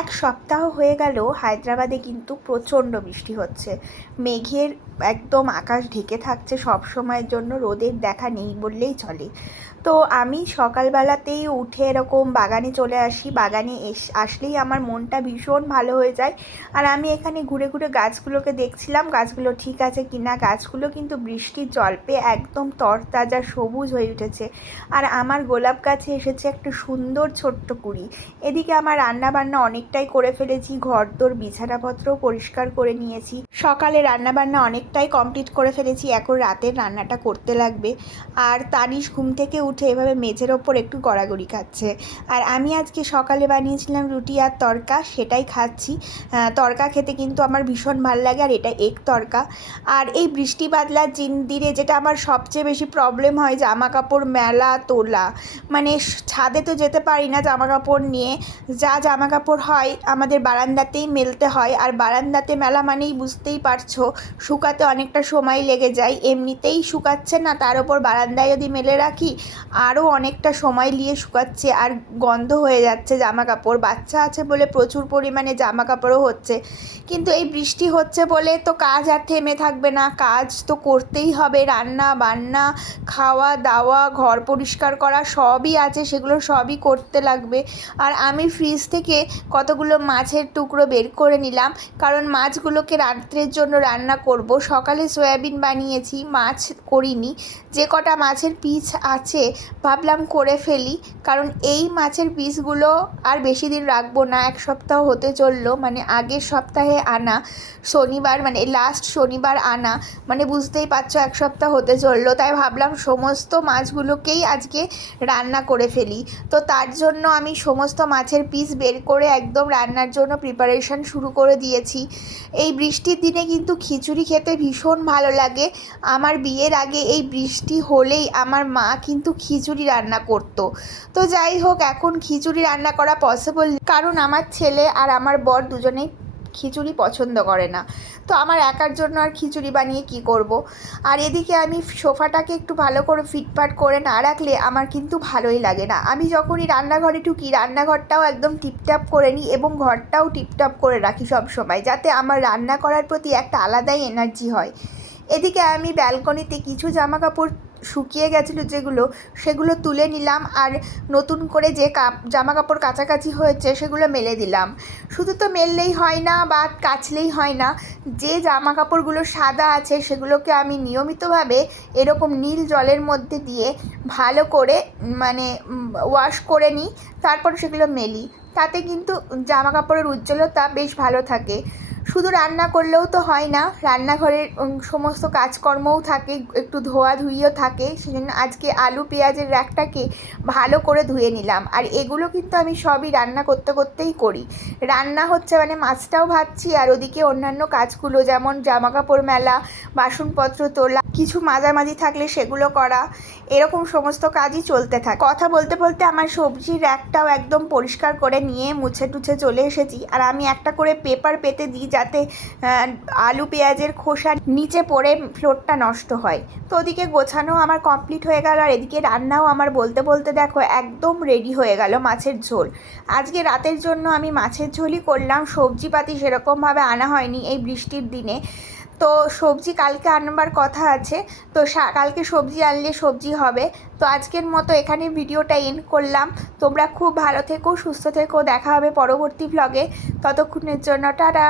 এক সপ্তাহ হয়ে গেল হায়দ্রাবাদে কিন্তু প্রচণ্ড বৃষ্টি হচ্ছে। মেঘের একদম আকাশ ঢেকে থাকছে সব সময়ের জন্য, রোদের দেখা নেই বললেই চলে। তো আমি সকালবেলাতেই উঠে এরকম বাগানে চলে আসি। বাগানে এস, আসলেই আমার মনটা ভীষণ ভালো হয়ে যায়। আর আমি এখানে ঘুরে ঘুরে গাছগুলোকে দেখছিলাম। গাছগুলো ঠিক আছে কি না গাছগুলো কিন্তু বৃষ্টির জল পেয়ে একদম তরতাজা সবুজ হয়ে উঠেছে। আর আমার গোলাপ গাছে এসেছে একটা সুন্দর ছোট্ট কুড়ি। এদিকে আমার রান্না বান্না অনেকটাই করে ফেলেছি। ঘর দোর বিছানাপত্রও পরিষ্কার করে নিয়েছি। সকালে রান্না বান্না অনেকটাই কমপ্লিট করে ফেলেছি। এখন রাতের রান্নাটা করতে লাগবে। আর তানিশ ঘুম থেকে উঠে এভাবে মেঝের ওপর একটু গড়াগড়ি খাচ্ছে। আর আমি আজকে সকালে বানিয়েছিলাম রুটি আর তরকা, সেটাই খাচ্ছি। তরকা খেতে কিন্তু আমার ভীষণ ভালো লাগে আর এটা এক তরকা। আর এই বৃষ্টি বাদলার জিন দিনে যেটা আমার সবচেয়ে বেশি প্রবলেম হয় জামা কাপড় মেলা, তোলা। মানে ছাদে তো যেতে পারি না জামা কাপড় নিয়ে। যা জামা কাপড় হয় আমাদের বারান্দাতেই মেলতে হয়। আর বারান্দাতে মেলা মানেই বুঝতেই পারছ, শুকাতে অনেকটা সময় লেগে যায়। এমনিতেই শুকাচ্ছে না, তার ওপর বারান্দায় যদি মেলে রাখি আরও অনেকটা সময় নিয়ে শুকাচ্ছে আর গন্ধ হয়ে যাচ্ছে জামা কাপড় বাচ্চা আছে বলে প্রচুর পরিমাণে জামা কাপড়ও হচ্ছে। কিন্তু এই বৃষ্টি হচ্ছে বলে তো কাজ আর থেমে থাকবে না। কাজ তো করতেই হবে। রান্না, বান্না, খাওয়া, দাওয়া, ঘর পরিষ্কার করা সবই আছে। সেগুলো সবই করতে লাগবে। আর আমি ফ্রিজ থেকে কতগুলো মাছের টুকরো বের করে নিলাম। কারণ মাছগুলোকে রাত্রের জন্য রান্না করব। সকালে সয়াবিন বানিয়েছি, মাছ করিনি। যে কটা মাছের পিস আছে ভাবলাম করে ফেলি, কারণ এই মাছের পিসগুলো আর বেশি দিন রাখব না, এক সপ্তাহ হতে চলল মানে আগের সপ্তাহে আনা, শনিবার মানে লাস্ট শনিবার আনা মানে বুঝতেই পারছ এক সপ্তাহ হতে চলল, তাই ভাবলাম সমস্ত মাছগুলোকেই আজকে রান্না করে ফেলি। তো তার জন্য আমি সমস্ত মাছের পিস বের করে একদম রান্নার জন্য প্রিপারেশন শুরু করে দিয়েছি। এই বৃষ্টির দিনে কিন্তু খিচুড়ি খেতে ভীষণ ভালো লাগে। আমার বিয়ের আগে এই বৃষ্টি হলেই আমার মা কিন্তু খিচুড়ি রান্না করতো। তো যাই হোক, এখন খিচুড়ি রান্না করা পসিবল কারণ আমার ছেলে আর আমার বর দুজনেই খিচুড়ি পছন্দ করে না। তো আমার একার জন্য আর খিচুড়ি বানিয়ে কি করব। আর এদিকে আমি সোফাটাকে একটু ভালো করে ফিটফাট করে না রাখলে আমার কিন্তু ভালোই লাগে না। আমি যখনই রান্নাঘরে ঢুকি, রান্নাঘরটাও একদম টিপটাপ করে নিই এবং ঘরটাও টিপটাপ করে রাখি সব সময়, যাতে আমার রান্না করার প্রতি একটা আলাদাই এনার্জি হয়। এদিকে আমি ব্যালকনিতে কিছু জামা কাপড় শুকিয়ে গেছিল যেগুলো, সেগুলো তুলে নিলাম আর নতুন করে যে কাপ জামা কাপড় কাছাকাছি হয়েছে সেগুলো মেলে দিলাম। শুধু তো মেললেই হয় না বা কাচলেই হয় না, যে জামা কাপড়গুলো সাদা আছে সেগুলোকে আমি নিয়মিতভাবে এরকম নীল জলের মধ্যে দিয়ে ভালো করে মানে ওয়াশ করে নিই, তারপর সেগুলো মেলি। তাতে কিন্তু জামা কাপড়ের উজ্জ্বলতা বেশ ভালো থাকে। শুধু রান্না করলেও তো হয় না, রান্নাঘরের সমস্ত কাজকর্মও থাকে, একটু ধোয়া ধুইও থাকে, সেজন্য আজকে আলু পেঁয়াজের র্যাকটাকে ভালো করে ধুয়ে নিলাম। আর এগুলো কিন্তু আমি সবই রান্না করতে করতেই করি। রান্না হচ্ছে মানে মাছটাও ভাজছি, আর ওদিকে অন্যান্য কাজগুলো যেমন জামা কাপড় মেলা, বাসনপত্র তোলা, কিছু মাঝামাঝি থাকলে সেগুলো করা, এরকম সমস্ত কাজই চলতে থাকে। কথা বলতে বলতে আমার সবজির র্যাকটাও একদম পরিষ্কার করে নিয়ে মুছে টুছে চলে এসেছি, আর আমি একটা করে পেপার পেতে দিই যাতে আলু পেঁয়াজের খোসা নিচে পড়ে ফ্লোরটা নষ্ট হয়। তো ওদিকে গোছানো আমার কমপ্লিট হয়ে গেল আর এদিকে রান্নাও আমার বলতে বলতে দেখো একদম রেডি হয়ে গেল মাছের ঝোল। আজকে রাতের জন্য আমি মাছের ঝোলই করলাম, সবজিপাতি সেরকমভাবে আনা হয়নি এই বৃষ্টির দিনে। তো সবজি কালকে আনবার কথা আছে, তো কালকে সবজি আনলে সবজি হবে। তো আজকের মতো এখানে ভিডিওটা এন্ড করলাম। তোমরা খুব ভালো থেকো, সুস্থ থেকো। দেখা হবে পরবর্তী ব্লগে ততক্ষণের জন্য, টাটা!